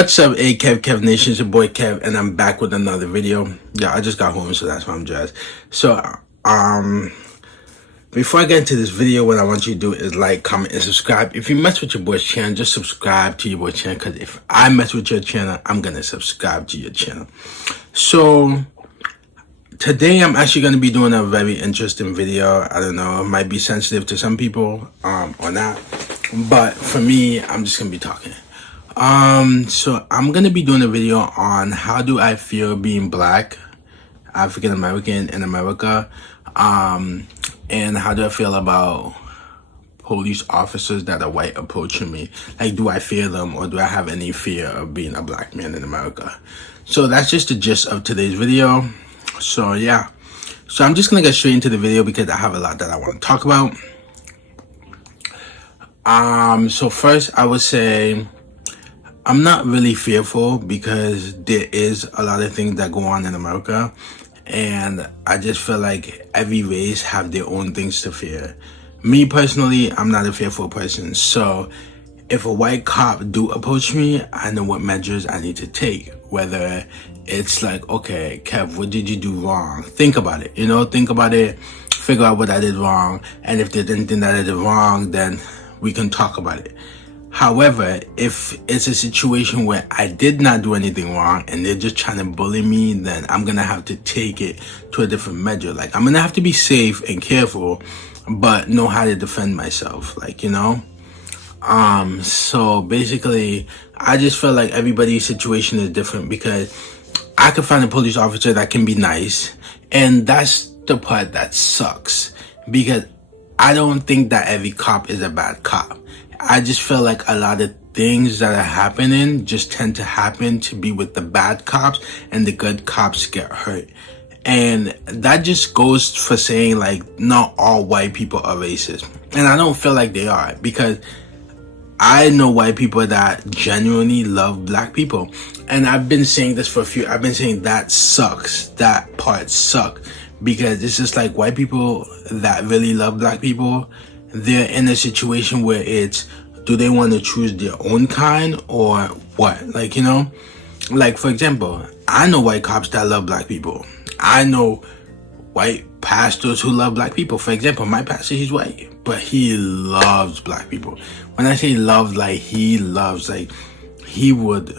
What's up, Kevkev Nation? It's your boy Kev, and I'm back with another video. Yeah, I just got home, so that's why I'm dressed. So, before I get into this video, what I want you to do is like, comment, and subscribe. If you mess with your boy's channel, just subscribe to your boy's channel, because if I mess with your channel, I'm gonna subscribe to your channel. So, today I'm actually gonna be doing a very interesting video. I don't know, it might be sensitive to some people, or not. But for me, I'm just gonna be talking. So I'm gonna be doing a video on how do I feel being black, African American in America, and how do I feel about police officers that are white approaching me. Like, do I fear them, or do I have any fear of being a black man in America? So that's just the gist of today's video. So yeah, so I'm just gonna get straight into the video because I have a lot that I want to talk about. So first I would say I'm not really fearful, because there is a lot of things that go on in America, and I just feel like every race have their own things to fear. Me personally, I'm not a fearful person, so if a white cop do approach me, I know what measures I need to take. Whether it's like, okay, Kev, what did you do wrong? Think about it, think about it, figure out what I did wrong, and if there's anything that I did wrong, then we can talk about it. However, if it's a situation where I did not do anything wrong and they're just trying to bully me, then I'm gonna have to take it to a different measure. Like, I'm gonna have to be safe and careful, but know how to defend myself, so basically, I just feel like everybody's situation is different, because I could find a police officer that can be nice, and that's the part that sucks, because I don't think that every cop is a bad cop. I just feel like a lot of things that are happening just tend to happen to be with the bad cops, and the good cops get hurt. And that just goes for saying, like, not all white people are racist. And I don't feel like they are, because I know white people that genuinely love black people. And I've been saying this for I've been saying that sucks. That part sucks. Because it's just like, white people that really love black people, they're in a situation where it's, do they want to choose their own kind or what? Like, like, for example, I know white cops that love black people. I know white pastors who love black people. For example, my pastor, he's white, but he loves black people. When I say love, like, he loves, like, he would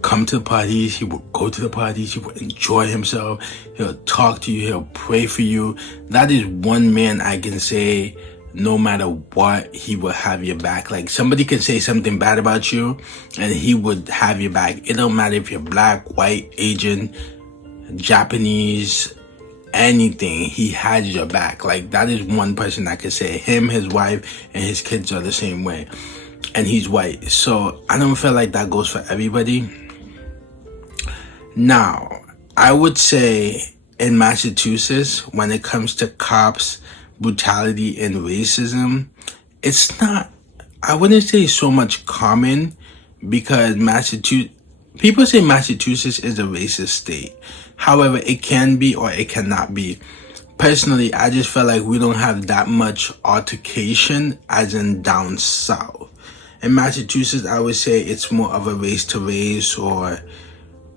come to the parties, he would go to the parties, he would enjoy himself, he'll talk to you, he'll pray for you. That is one man I can say, no matter what, he will have your back. Like, somebody can say something bad about you and he would have your back. It don't matter if you're black, white, Asian, Japanese, anything, he has your back. Like, that is one person I could say. Him, his wife, and his kids are the same way. And he's white. So I don't feel like that goes for everybody. Now, I would say in Massachusetts, when it comes to cops, brutality, and racism, it's not, I wouldn't say so much common, because people say Massachusetts is a racist state. However, it can be or it cannot be. Personally, I just feel like we don't have that much altercation as in down south. In Massachusetts, I would say it's more of a race to race or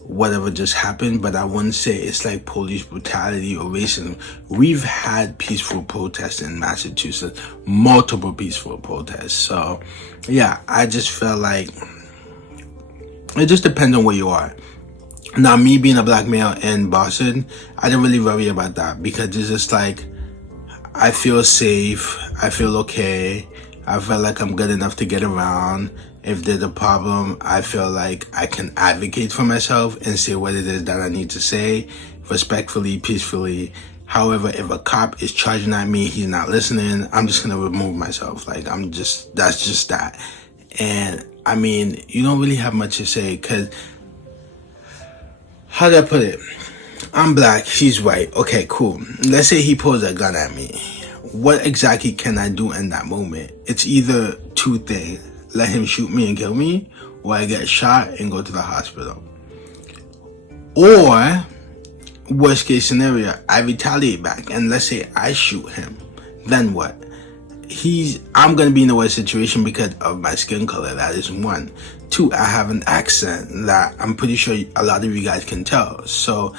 whatever just happened, but I wouldn't say it's like police brutality or racism. We've had peaceful protests in Massachusetts, multiple peaceful protests. So yeah, I just felt like it just depends on where you are. Now, me being a black male in Boston, I didn't really worry about that, because it's just like, I feel safe, I feel okay, I feel like I'm good enough to get around. If there's a problem, I feel like I can advocate for myself and say what it is that I need to say, respectfully, peacefully. However, if a cop is charging at me, he's not listening, I'm just gonna remove myself. Like, that's just that. And I mean, you don't really have much to say, because, how do I put it? I'm black, he's white. Okay, cool. Let's say he pulls a gun at me. What exactly can I do in that moment? It's either two things. Let him shoot me and kill me, or I get shot and go to the hospital. Or, worst case scenario, I retaliate back, and let's say I shoot him. Then what? I'm gonna be in a worse situation because of my skin color. That is one. Two, I have an accent that I'm pretty sure a lot of you guys can tell. So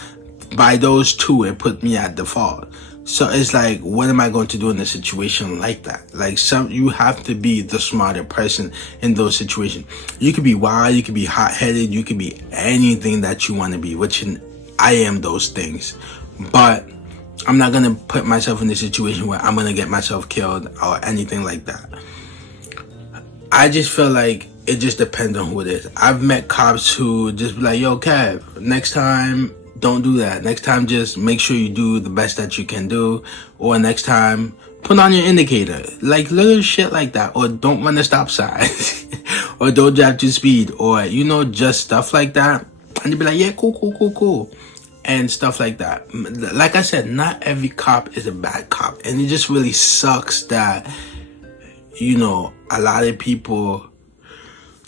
by those two, it put me at default. So it's like, what am I going to do in a situation like that? Like, you have to be the smarter person in those situations. You could be wild, you could be hot-headed, you could be anything that you want to be, which I am those things. But I'm not going to put myself in a situation where I'm going to get myself killed or anything like that. I just feel like it just depends on who it is. I've met cops who just be like, yo, Kev, next time, don't do that. Next time, just make sure you do the best that you can do. Or next time, put on your indicator. Like little shit like that. Or don't run the stop sign. Or don't drive too speed. Or, just stuff like that. And they'd be like, yeah, cool. And stuff like that. Like I said, not every cop is a bad cop. And it just really sucks that, a lot of people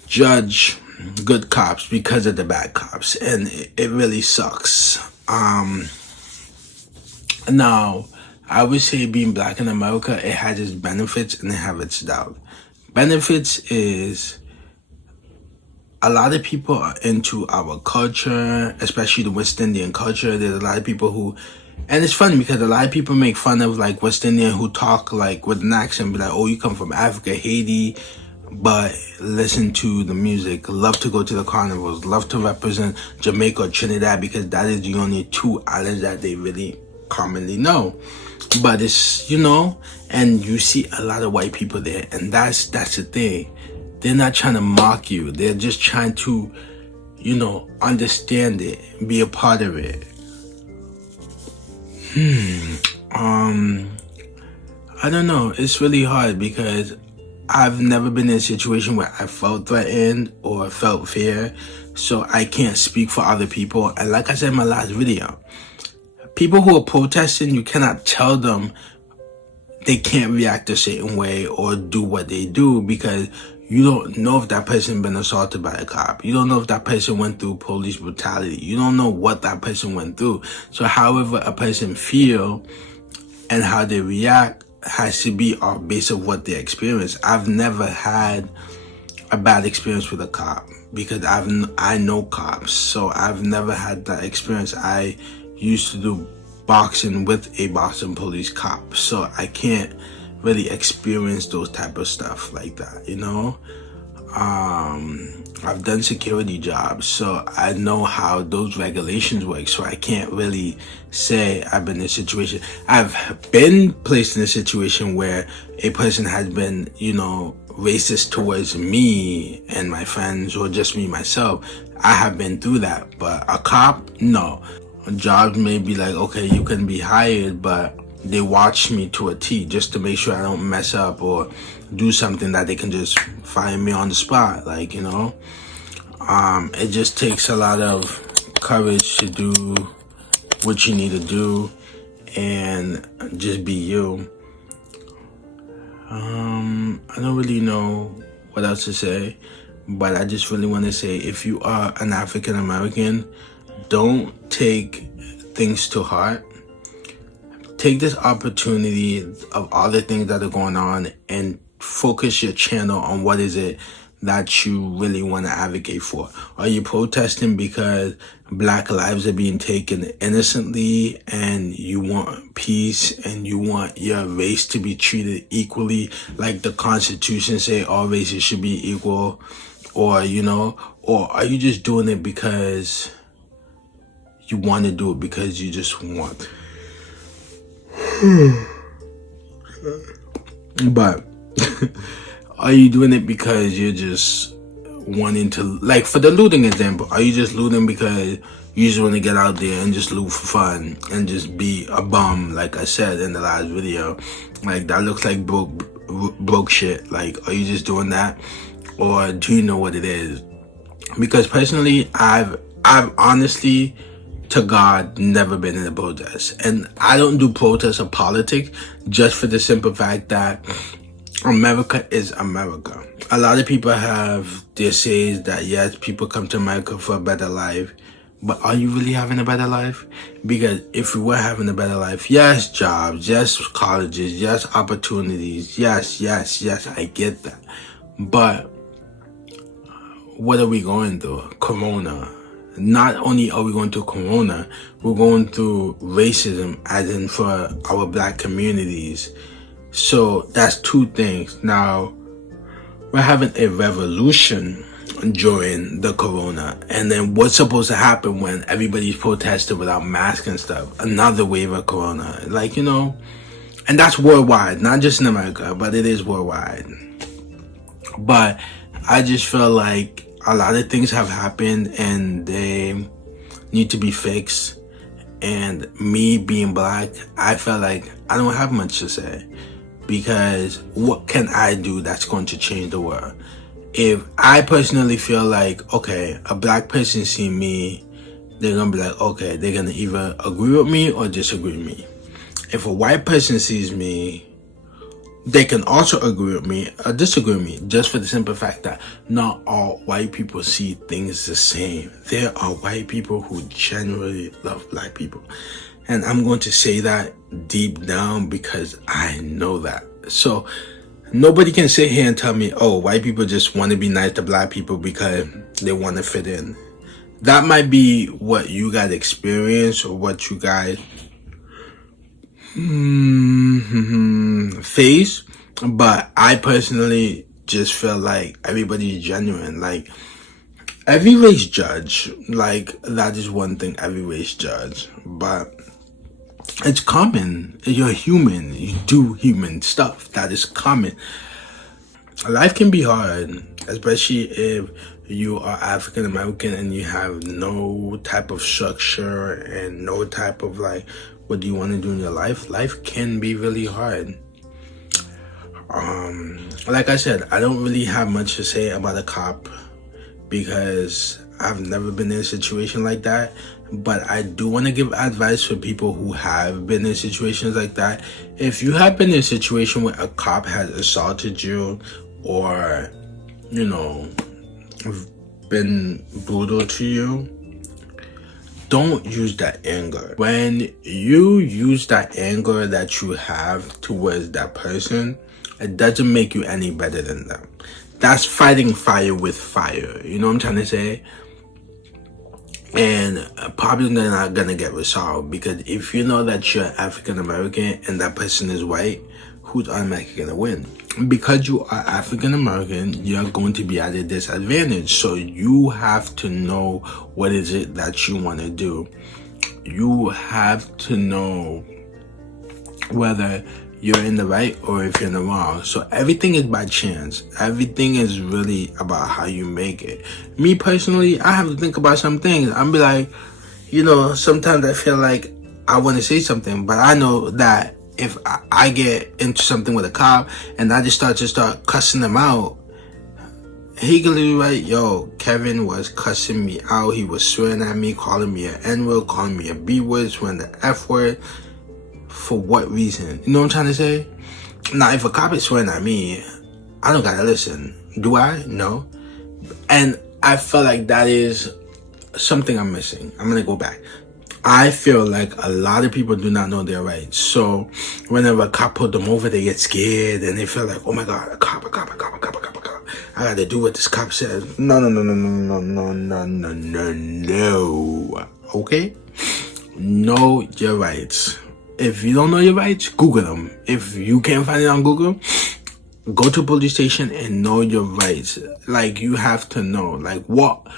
judge good cops because of the bad cops, and it really sucks. Now, I would say being black in America, it has its benefits and it has its doubt. Benefits is a lot of people are into our culture, especially the West Indian culture. There's a lot of people who, and it's funny because a lot of people make fun of like West Indian who talk like with an accent, be like, oh, you come from Africa, Haiti, but listen to the music, love to go to the carnivals, love to represent Jamaica or Trinidad because that is the only two islands that they really commonly know. But it's, and you see a lot of white people there, and that's the thing. They're not trying to mock you. They're just trying to, understand it, be a part of it. I don't know. It's really hard because I've never been in a situation where I felt threatened or felt fear, so I can't speak for other people. And like I said in my last video, people who are protesting, you cannot tell them they can't react a certain way or do what they do because you don't know if that person been assaulted by a cop. You don't know if that person went through police brutality. You don't know what that person went through. So however a person feel and how they react has to be based on what they experience. I've never had a bad experience with a cop because I know cops, so I've never had that experience. I used to do boxing with a Boston police cop, so I can't really experience those type of stuff like that, I've done security jobs, so I know how those regulations work, so I can't really say I've been in a situation. I've been placed in a situation where a person has been, racist towards me and my friends or just me myself. I have been through that, but a cop, no. Jobs may be like, okay, you can be hired, but they watch me to a T just to make sure I don't mess up or do something that they can just fire me on the spot. Like, it just takes a lot of courage to do what you need to do and just be you. I don't really know what else to say, but I just really want to say, if you are an African American, don't take things to heart. Take this opportunity of all the things that are going on and focus your channel on what is it that you really want to advocate for. Are you protesting because Black lives are being taken innocently and you want peace and you want your race to be treated equally like the Constitution say all races should be equal? Or, or are you just doing it because you want to do it because you just want? But are you doing it because you're just wanting to, like for the looting example, are you just looting because you just want to get out there and just loot for fun and just be a bum, like I said in the last video? Like that looks like broke shit. Like, are you just doing that, or do you know what it is? Because personally, I've honestly, to God, never been in a protest. And I don't do protests or politics just for the simple fact that America is America. A lot of people have their says that yes, people come to America for a better life, but are you really having a better life? Because if you were having a better life, yes, jobs, yes, colleges, yes, opportunities, yes, I get that. But what are we going through? Corona. Not only are we going through Corona, we're going through racism, as in for our black communities. So that's two things. Now, we're having a revolution during the Corona. And then what's supposed to happen when everybody's protesting without masks and stuff? Another wave of Corona. Like, and that's worldwide, not just in America, but it is worldwide. But I just feel like a lot of things have happened and they need to be fixed. And me being black, I feel like I don't have much to say. Because what can I do that's going to change the world? If I personally feel like, okay, a black person see me, they're going to be like, okay, they're going to either agree with me or disagree with me. If a white person sees me, they can also agree with me or disagree with me, just for the simple fact that not all white people see things the same. There are white people who genuinely love black people. And I'm going to say that deep down because I know that. So nobody can sit here and tell me, oh, white people just want to be nice to black people because they want to fit in. That might be what you guys experience or what you guys face. But I personally just feel like everybody's genuine. Like, every race judge. Like, that is one thing, every race judge. But it's common. You're human. You do human stuff. That is common. Life can be hard, especially if you are African American and you have no type of structure and no type of like, what do you want to do in your life? Life can be really hard. Like I said, I don't really have much to say about a cop because I've never been in a situation like that. But I do want to give advice for people who have been in situations like that. If you have been in a situation where a cop has assaulted you or, been brutal to you, don't use that anger. When you use that anger that you have towards that person, it doesn't make you any better than them. That's fighting fire with fire. You know what I'm trying to say? And probably they're not gonna get resolved because if you know that you're African American and that person is white, who's automatically gonna win? Because you are African American, you're going to be at a disadvantage. So you have to know what is it that you want to do. You have to know whether you're in the right or if you're in the wrong. So everything is by chance. Everything is really about how you make it. Me personally, I have to think about some things. I'm be like, sometimes I feel like I want to say something, but I know that if I get into something with a cop and I just start cussing them out, he can be like, yo, Kevin was cussing me out. He was swearing at me, calling me an N-word, calling me a B-word, swearing the F-word. For what reason? You know what I'm trying to say? Now, if a cop is swearing at me, I don't gotta listen. Do I? No. And I feel like that is something I'm missing. I'm gonna go back. I feel like a lot of people do not know their rights. So whenever a cop put them over, they get scared and they feel like, oh my God, a cop. I gotta do what this cop says. No. Okay? Know your rights. If you don't know your rights, Google them. If you can't find it on Google, go to a police station and know your rights. Like, you have to know. Like, what?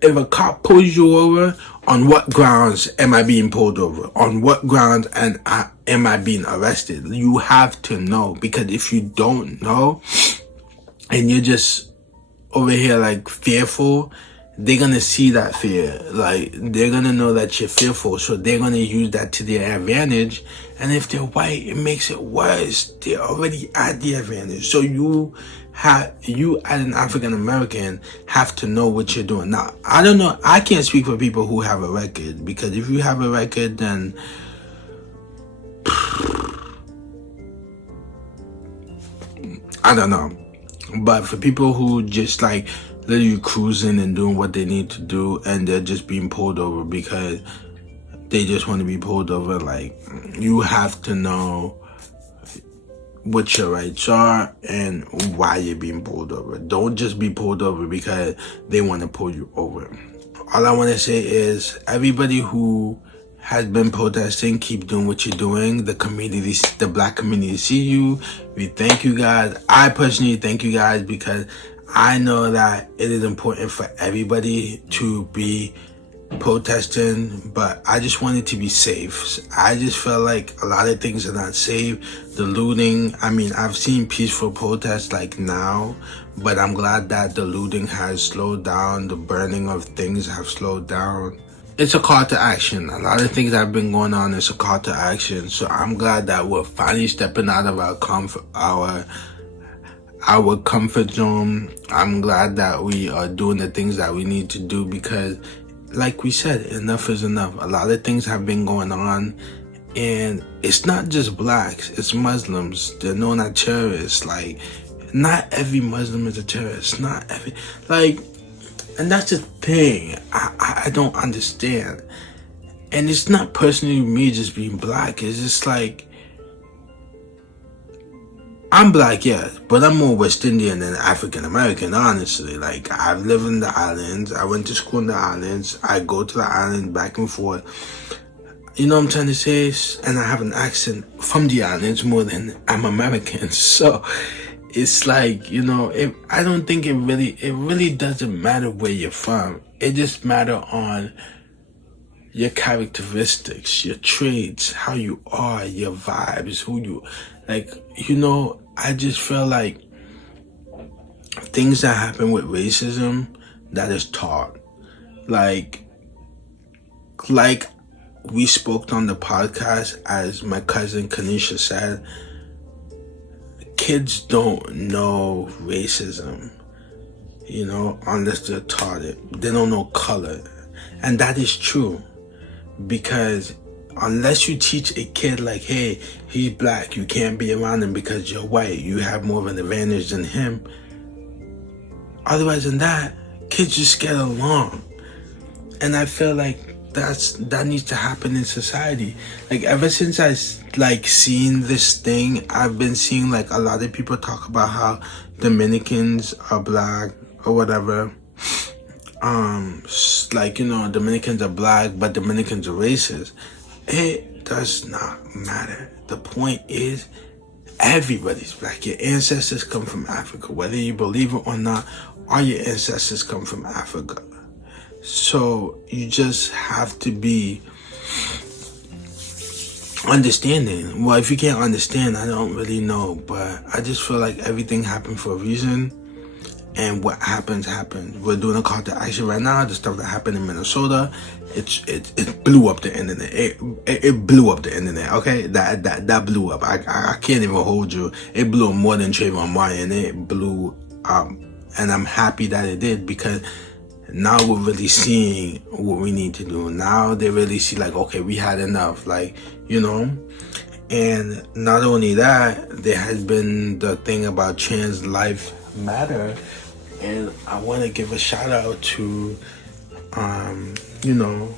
If a cop pulls you over, on what grounds am I being pulled over? On what grounds am I being arrested? You have to know. Because if you don't know, and you're just over here, like, fearful, they're gonna see that fear. Like, they're gonna know that you're fearful, so they're gonna use that to their advantage. And if they're white, it makes it worse. They're already at the advantage. So you as an African American have to know what you're doing. Now, I don't know, I can't speak for people who have a record, because if you have a record, then I don't know. But for people who just like literally cruising and doing what they need to do, and they're just being pulled over because they just want to be pulled over. Like, you have to know what your rights are and why you're being pulled over. Don't just be pulled over because they want to pull you over. All I want to say is, everybody who has been protesting, keep doing what you're doing. The community, the black community, see you. We thank you guys. I personally thank you guys because I know that it is important for everybody to be protesting, but I just want it to be safe. I just feel like a lot of things are not safe. The looting, I mean, I've seen peaceful protests like now, but I'm glad that the looting has slowed down. The burning of things have slowed down. It's a call to action. A lot of things that have been going on, it's a call to action. So I'm glad that we're finally stepping out of our comfort zone. I'm glad that we are doing the things that we need to do because, like we said, enough is enough. A lot of things have been going on, and it's not just blacks, it's Muslims. They're known as terrorists. Like, not every Muslim is a terrorist. Not every, like, and that's the thing I don't understand. And it's not personally me just being black. It's just like, I'm black, yes, but I'm more West Indian than African American, honestly. Like, I've lived in the islands. I went to school in the islands. I go to the island back and forth. You know what I'm trying to say? And I have an accent from the islands more than I'm American. So it's like, you know, I don't think it really doesn't matter where you're from. It just matters on your characteristics, your traits, how you are, your vibes, who you, like, you know, I just feel like things that happen with racism, that is taught. Like we spoke on the podcast, as my cousin Kanisha said, kids don't know racism, you know, unless they're taught it. They don't know color. And that is true, because unless you teach a kid like, hey, he's black, you can't be around him because you're white, you have more of an advantage than him. Otherwise than that, kids just get along. And I feel like that needs to happen in society. Like, ever since I seen this thing, I've been seeing like a lot of people talk about how Dominicans are black or whatever. Like, you know, Dominicans are black, but Dominicans are racist. It does not matter. The point is, everybody's black. Your ancestors come from Africa. Whether you believe it or not, all your ancestors come from Africa. So you just have to be understanding. Well, if you can't understand, I don't really know. But I just feel like everything happened for a reason. And what happens. We're doing a call to action right now. The stuff that happened in Minnesota, it blew up the internet. It blew up the internet. Okay, that blew up. I can't even hold you. It blew up more than Trayvon Martin. It blew up, and I'm happy that it did, because now we're really seeing what we need to do. Now they really see, like, okay, we had enough. Like, you know. And not only that, there has been the thing about trans life matter. And I want to give a shout out to, you know,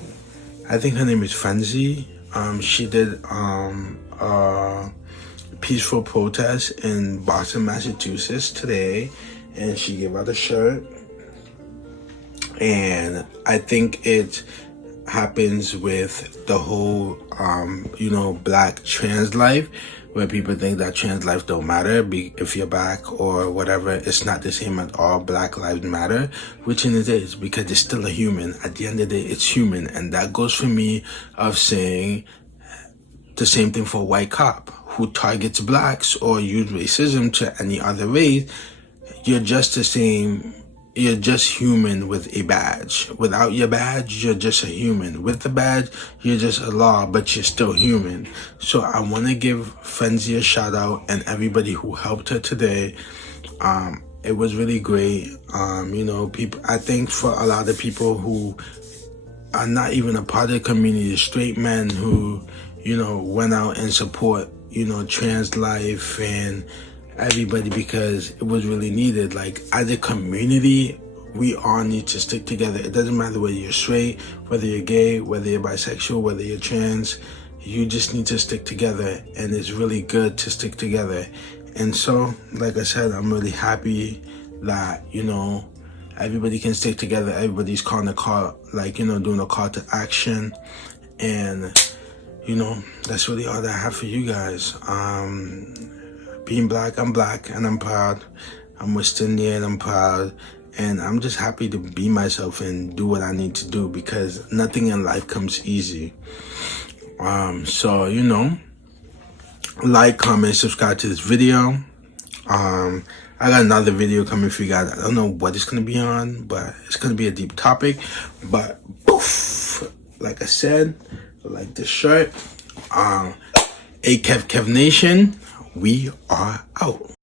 I think her name is Frenzy. She did a peaceful protest in Boston, Massachusetts today, and she gave out a shirt. And I think it happens with the whole, you know, black trans life, where people think that trans life don't matter if you're black or whatever. It's not the same at all. Black lives matter, which it is, because it's still a human. At the end of the day, it's human. And that goes for me of saying the same thing for a white cop who targets blacks or use racism to any other race. You're just the same. You're just human with a badge. Without your badge, you're just a human. With the badge, you're just a law, but you're still human. So I want to give Frenzy a shout out and everybody who helped her today. It was really great. You know, people, I think for a lot of people who are not even a part of the community, straight men who, you know, went out and support, you know, trans life and everybody, because it was really needed. Like, as a community, we all need to stick together. It doesn't matter whether you're straight, whether you're gay, whether you're bisexual, whether you're trans. You just need to stick together, and it's really good to stick together. And so, like I said, I'm really happy that, you know, everybody can stick together. Everybody's calling a call, like, you know, doing a call to action. And, you know, that's really all that I have for you guys. Being black, I'm black, and I'm proud. I'm West Indian, I'm proud. And I'm just happy to be myself and do what I need to do, because nothing in life comes easy. So, you know, like, comment, subscribe to this video. I got another video coming for you guys. I don't know what it's going to be on, but it's going to be a deep topic. But, poof, like I said, like this shirt, Kevkev Nation, we are out.